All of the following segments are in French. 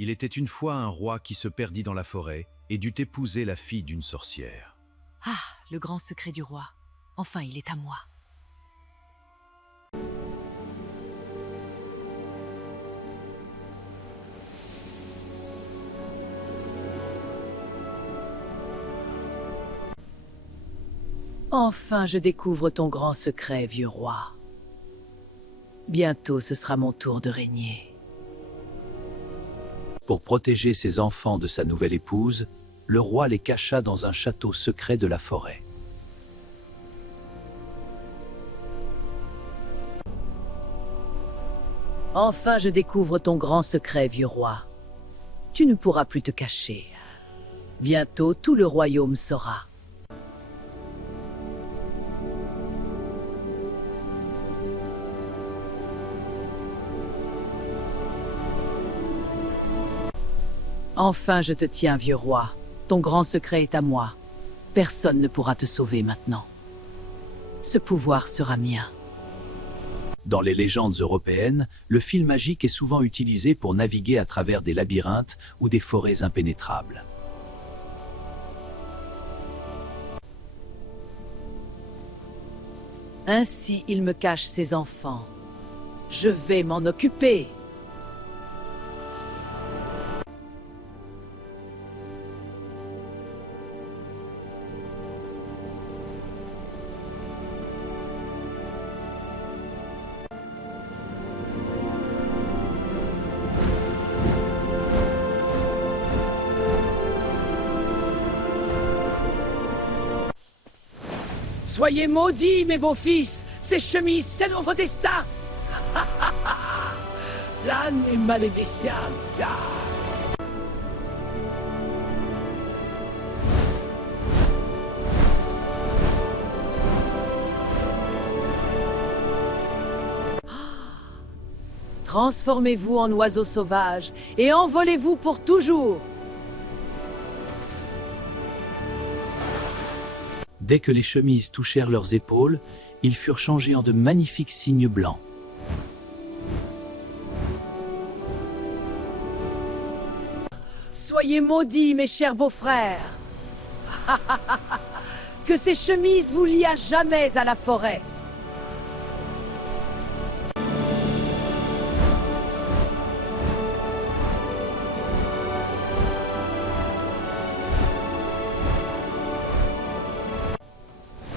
Il était une fois un roi qui se perdit dans la forêt et dut épouser la fille d'une sorcière. Ah, le grand secret du roi. Enfin, il est à moi. Enfin, je découvre ton grand secret, vieux roi. Bientôt, ce sera mon tour de régner. Pour protéger ses enfants de sa nouvelle épouse, le roi les cacha dans un château secret de la forêt. Enfin, je découvre ton grand secret, vieux roi. Tu ne pourras plus te cacher. Bientôt, tout le royaume saura. Enfin, je te tiens, vieux roi. Ton grand secret est à moi. Personne ne pourra te sauver maintenant. Ce pouvoir sera mien. Dans les légendes européennes, le fil magique est souvent utilisé pour naviguer à travers des labyrinthes ou des forêts impénétrables. Ainsi, il me cache ses enfants. Je vais m'en occuper. Soyez maudits, mes beaux-fils! Ces chemises scellent votre destin! L'âne est malédicient! Transformez-vous en oiseau sauvage et envolez-vous pour toujours! Dès que les chemises touchèrent leurs épaules, ils furent changés en de magnifiques cygnes blancs. Soyez maudits, mes chers beaux-frères! Que ces chemises vous lient à jamais à la forêt!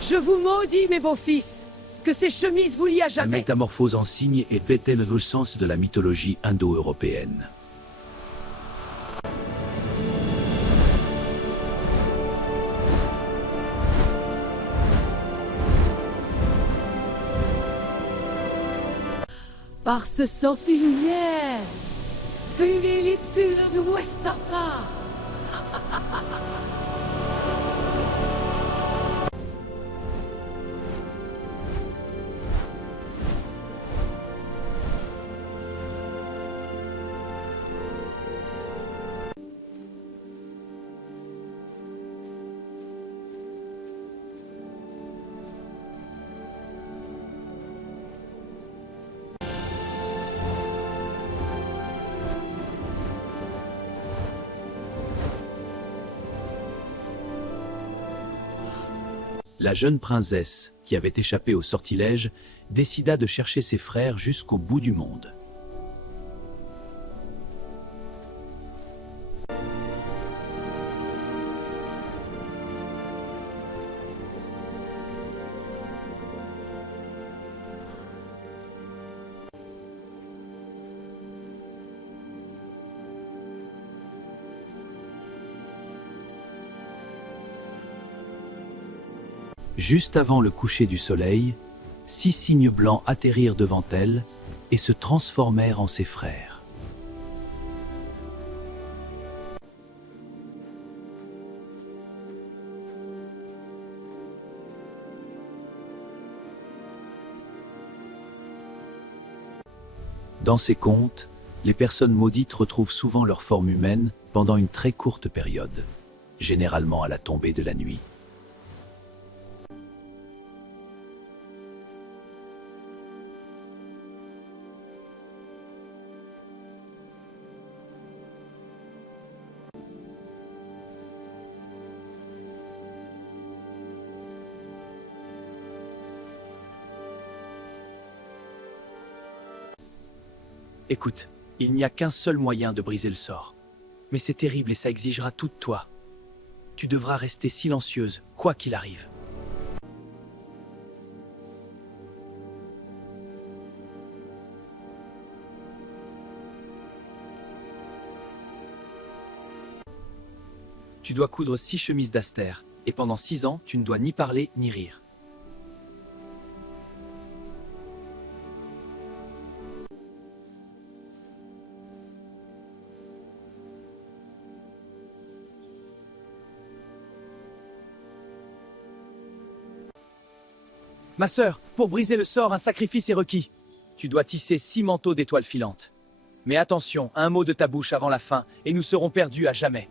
Je vous maudis, mes beaux-fils! Que ces chemises vous lient à La jamais! métamorphose en cygne était le sens de la mythologie indo-européenne. Par ce sortilège, Fililicule de Westapa! La jeune princesse, qui avait échappé au sortilège, décida de chercher ses frères jusqu'au bout du monde. Juste avant le coucher du soleil, 6 cygnes blancs atterrirent devant elle et se transformèrent en ses frères. Dans ces contes, les personnes maudites retrouvent souvent leur forme humaine pendant une très courte période, généralement à la tombée de la nuit. Écoute, il n'y a qu'un seul moyen de briser le sort. Mais c'est terrible et ça exigera tout de toi. Tu devras rester silencieuse, quoi qu'il arrive. Tu dois coudre 6 chemises d'Aster, et pendant 6 ans, tu ne dois ni parler ni rire. Ma sœur, pour briser le sort, un sacrifice est requis. Tu dois tisser 6 manteaux d'étoiles filantes. Mais attention, un mot de ta bouche avant la fin, et nous serons perdus à jamais.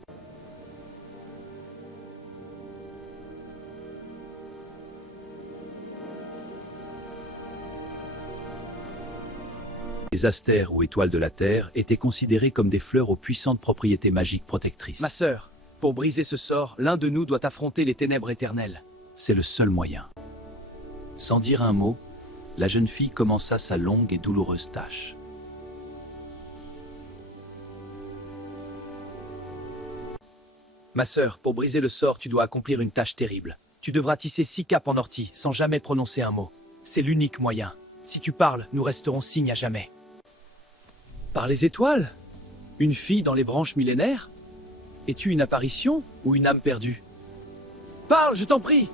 Les astères ou étoiles de la Terre étaient considérées comme des fleurs aux puissantes propriétés magiques protectrices. Ma sœur, pour briser ce sort, l'un de nous doit affronter les ténèbres éternelles. C'est le seul moyen. Sans dire un mot, la jeune fille commença sa longue et douloureuse tâche. Ma sœur, pour briser le sort, tu dois accomplir une tâche terrible. Tu devras tisser 6 capes en ortie, sans jamais prononcer un mot. C'est l'unique moyen. Si tu parles, nous resterons signes à jamais. Par les étoiles? Une fille dans les branches millénaires? Es-tu une apparition ou une âme perdue? Parle, je t'en prie!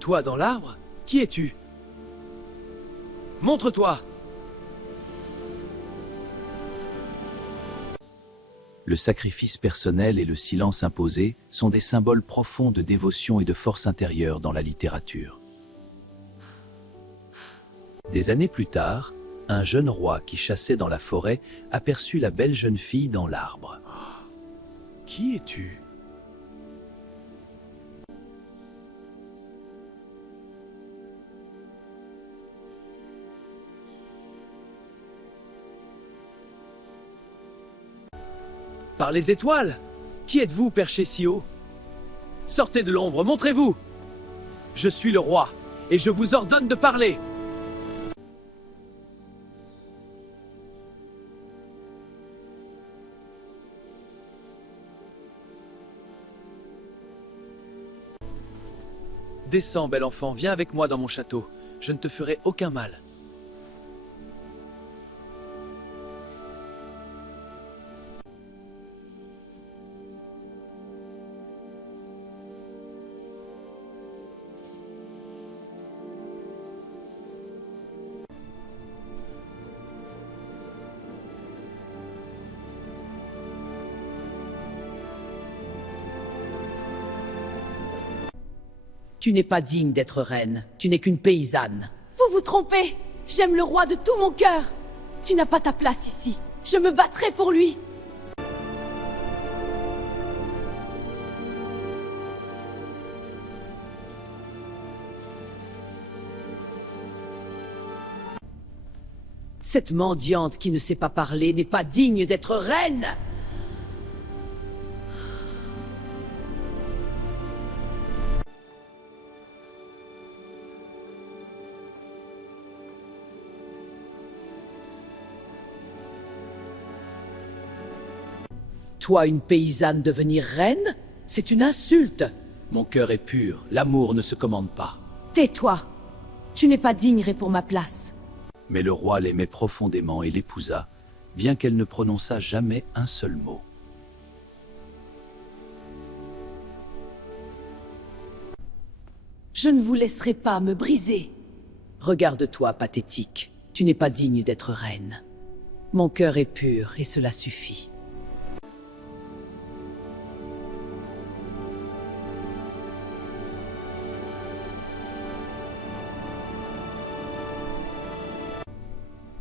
Toi dans l'arbre? Qui es-tu? Montre-toi! Le sacrifice personnel et le silence imposé sont des symboles profonds de dévotion et de force intérieure dans la littérature. Des années plus tard, un jeune roi qui chassait dans la forêt aperçut la belle jeune fille dans l'arbre. Qui es-tu? Par les étoiles? Qui êtes-vous perché si haut? Sortez de l'ombre, montrez-vous! Je suis le roi, et je vous ordonne de parler! Descends, bel enfant, viens avec moi dans mon château. Je ne te ferai aucun mal. Tu n'es pas digne d'être reine. Tu n'es qu'une paysanne. Vous vous trompez. J'aime le roi de tout mon cœur. Tu n'as pas ta place ici. Je me battrai pour lui. Cette mendiante qui ne sait pas parler n'est pas digne d'être reine. Toi, une paysanne, devenir reine? C'est une insulte. Mon cœur est pur, l'amour ne se commande pas. Tais-toi. Tu n'es pas digne pour ma place. Mais le roi l'aimait profondément et l'épousa, bien qu'elle ne prononçât jamais un seul mot. Je ne vous laisserai pas me briser. Regarde-toi, pathétique. Tu n'es pas digne d'être reine. Mon cœur est pur et cela suffit.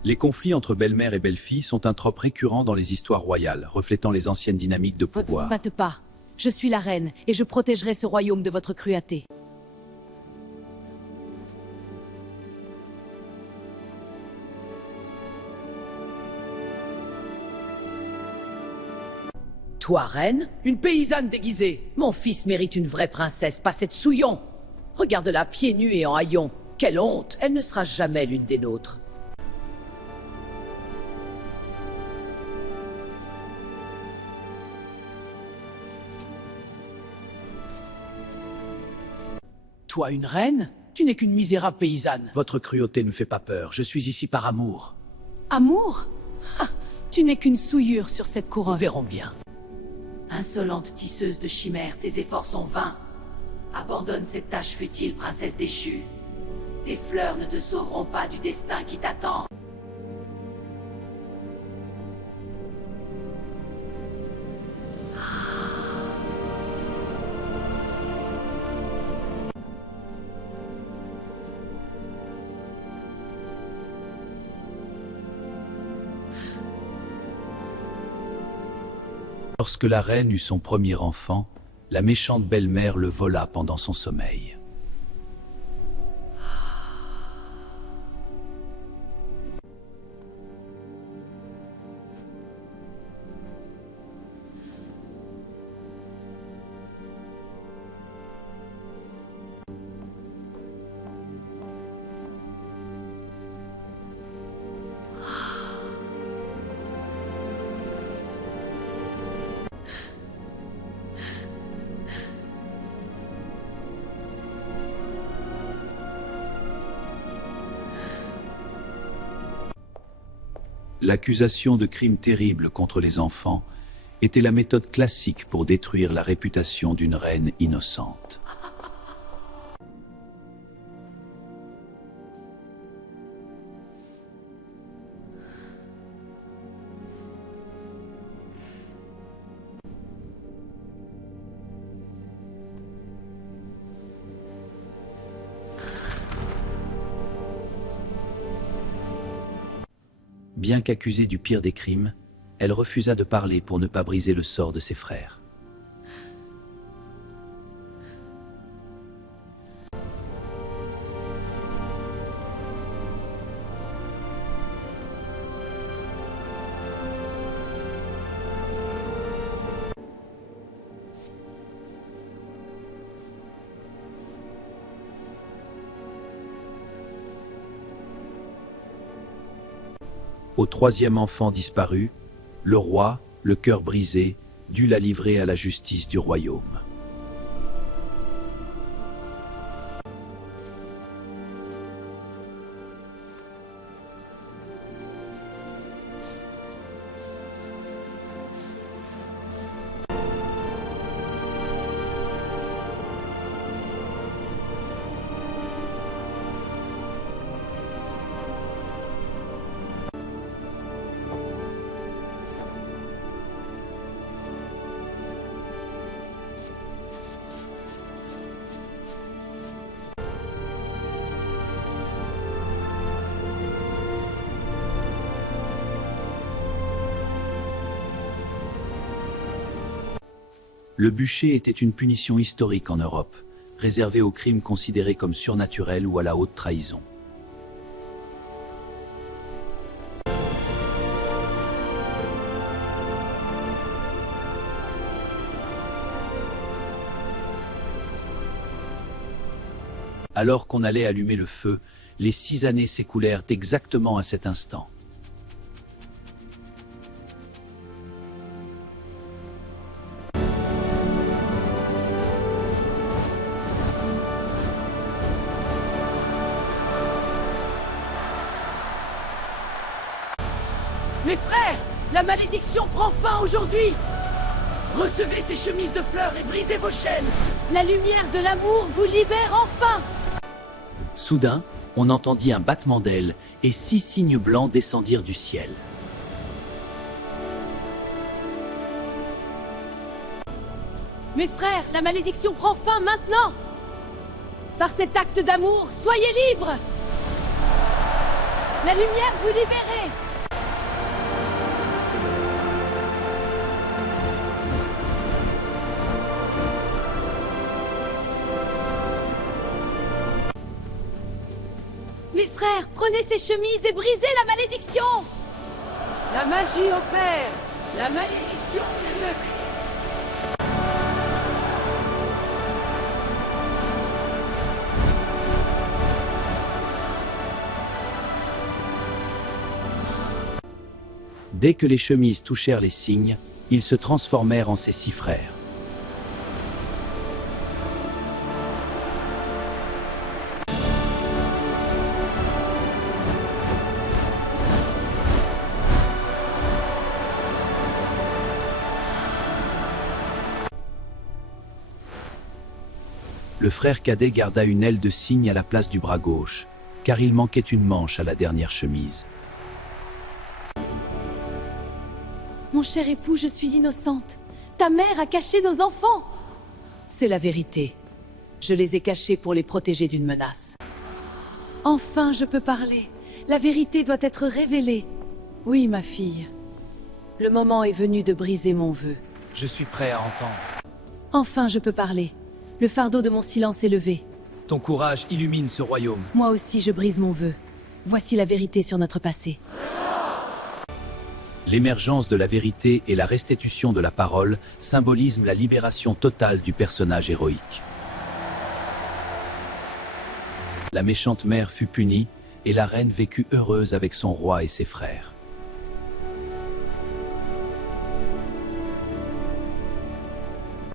Les conflits entre belle-mère et belle-fille sont un trope récurrent dans les histoires royales, reflétant les anciennes dynamiques de Ne vous pouvoir. battez pas. Je suis la reine et je protégerai ce royaume de votre cruauté. Toi, reine? Une paysanne déguisée. Mon fils mérite une vraie princesse, pas cette souillon. Regarde-la pieds nus et en haillons. Quelle honte! Elle ne sera jamais l'une des nôtres. Toi, une reine? Tu n'es qu'une misérable paysanne. Votre cruauté ne me fait pas peur. Je suis ici par amour. Amour? Ah, tu n'es qu'une souillure sur cette Nous couronne. verrons bien. Insolente tisseuse de chimères, tes efforts sont vains. Abandonne cette tâche futile, princesse déchue. Tes fleurs ne te sauveront pas du destin qui t'attend. Lorsque la reine eut son premier enfant, la méchante belle-mère le vola pendant son sommeil. L'accusation de crimes terribles contre les enfants était la méthode classique pour détruire la réputation d'une reine innocente. Bien qu'accusée du pire des crimes, elle refusa de parler pour ne pas briser le sort de ses frères. Au troisième enfant disparu, le roi, le cœur brisé, dut la livrer à la justice du royaume. Le bûcher était une punition historique en Europe, réservée aux crimes considérés comme surnaturels ou à la haute trahison. Alors qu'on allait allumer le feu, les 6 années s'écoulèrent exactement à cet instant. Mes frères, la malédiction prend fin aujourd'hui. Recevez ces chemises de fleurs et brisez vos chaînes. La lumière de l'amour vous libère enfin. Soudain, on entendit un battement d'ailes et 6 cygnes blancs descendirent du ciel. Mes frères, la malédiction prend fin maintenant. Par cet acte d'amour, soyez libres. La lumière vous libérez. Mes frères, prenez ces chemises et brisez la malédiction. La magie opère. La malédiction est levée. Dès que les chemises touchèrent les cygnes, ils se transformèrent en ses 6 frères. Le frère cadet garda une aile de cygne à la place du bras gauche, car il manquait une manche à la dernière chemise. Mon cher époux, je suis innocente. Ta mère a caché nos enfants. C'est la vérité. Je les ai cachés pour les protéger d'une menace. Enfin, je peux parler. La vérité doit être révélée. Oui, ma fille. Le moment est venu de briser mon vœu. Je suis prêt à entendre. Enfin, je peux parler. Le fardeau de mon silence est levé. Ton courage illumine ce royaume. Moi aussi, je brise mon vœu. Voici la vérité sur notre passé. L'émergence de la vérité et la restitution de la parole symbolisent la libération totale du personnage héroïque. La méchante mère fut punie et la reine vécut heureuse avec son roi et ses frères.